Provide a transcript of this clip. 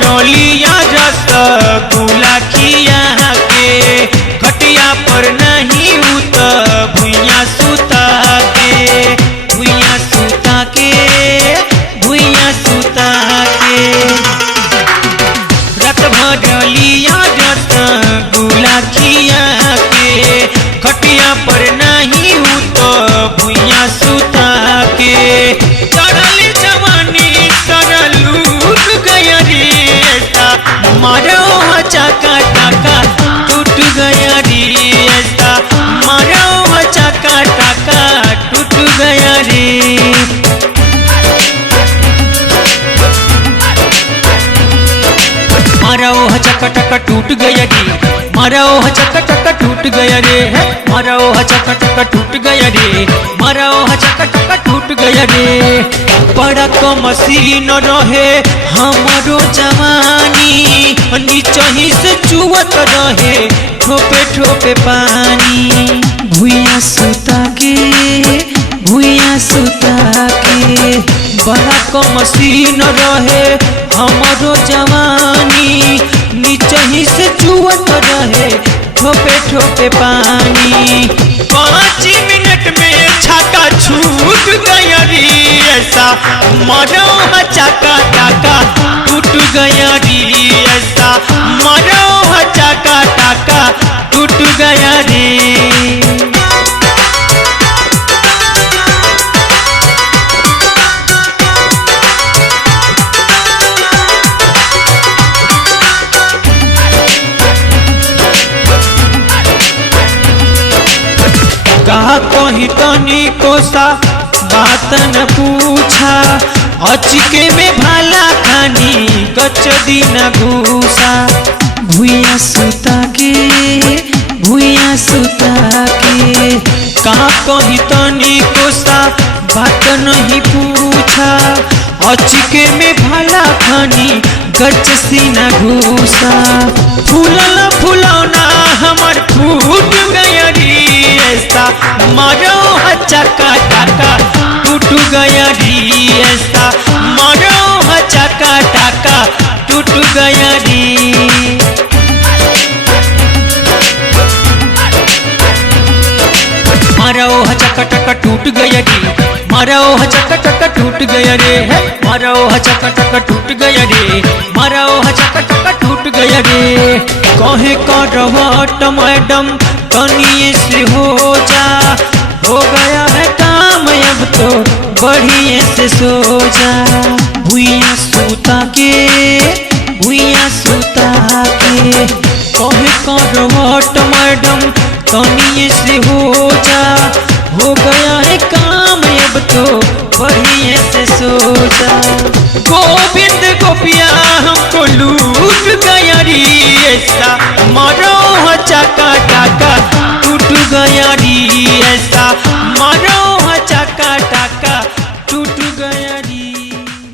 भरलिया रसगुल्ला खिया के खटिया पर नहीं उत भुइया सुता के भुइया सुता के भुइया सुता के रात भरलिया रसगुल्ला खिया के खटिया पर नहीं उत भुइया सुता के चढ़ल जवानी सरल लूट गया रे ऐसा मारो चका टाका टूट गया रे ऐसा मारो चका टाका टूट गया रे मारा ओ चका टका टूट गया रे मारा ओ चका टका टूट गया रे मारा ओ चका टका टूट गया रे मारा ओ चका टका टूट गया रे बड़ा को मसीन रहे हमारो जवानी नीचही से चुवत रहे ठोपे ठोपे पानी भुइया सुता के बड़ा को मसीन रहे हमारो जवानी नीचही से चुवत रहे ठोपे ठोपे पानी 5 मिनट में छक्का छूट गया रे ऐसा मारो चका टाका टूट गया रे ऐसा मारो चका टाका टूट गया रे कहा कहीं तनी कोसा बात न पूछा अचके में भाला खानी कच दिन घूसा भुइया सुता के कहा कहीं तनी कोसा बात नहीं पूछा अचके में भाला खानी गच सीना घूसा फूलना फुलौना हमार फूट गया रे ऐसा मारो चका टाका टूट गया रे ऐसा मारो चका टाका टूट गया रे मारा ओ चका टका टूट गया रे मारा ओ चका टका टूट गया रे मारा ओ चका टका टूट गया रे मारा ओ चका टका टूट गया रे कहे करवट मैडम तनिए से हो जा हो गया है काम अब तो बढ़िए से सो जा भुइया सुता के कहे करवट मैडम तनिए से हो जा हो गया है काम अब तो बढ़िए से सो जा गोविंद गोपिया हमको लूट गया रे ऐसा मारो चका टाका टूट गया रे ऐसा मारो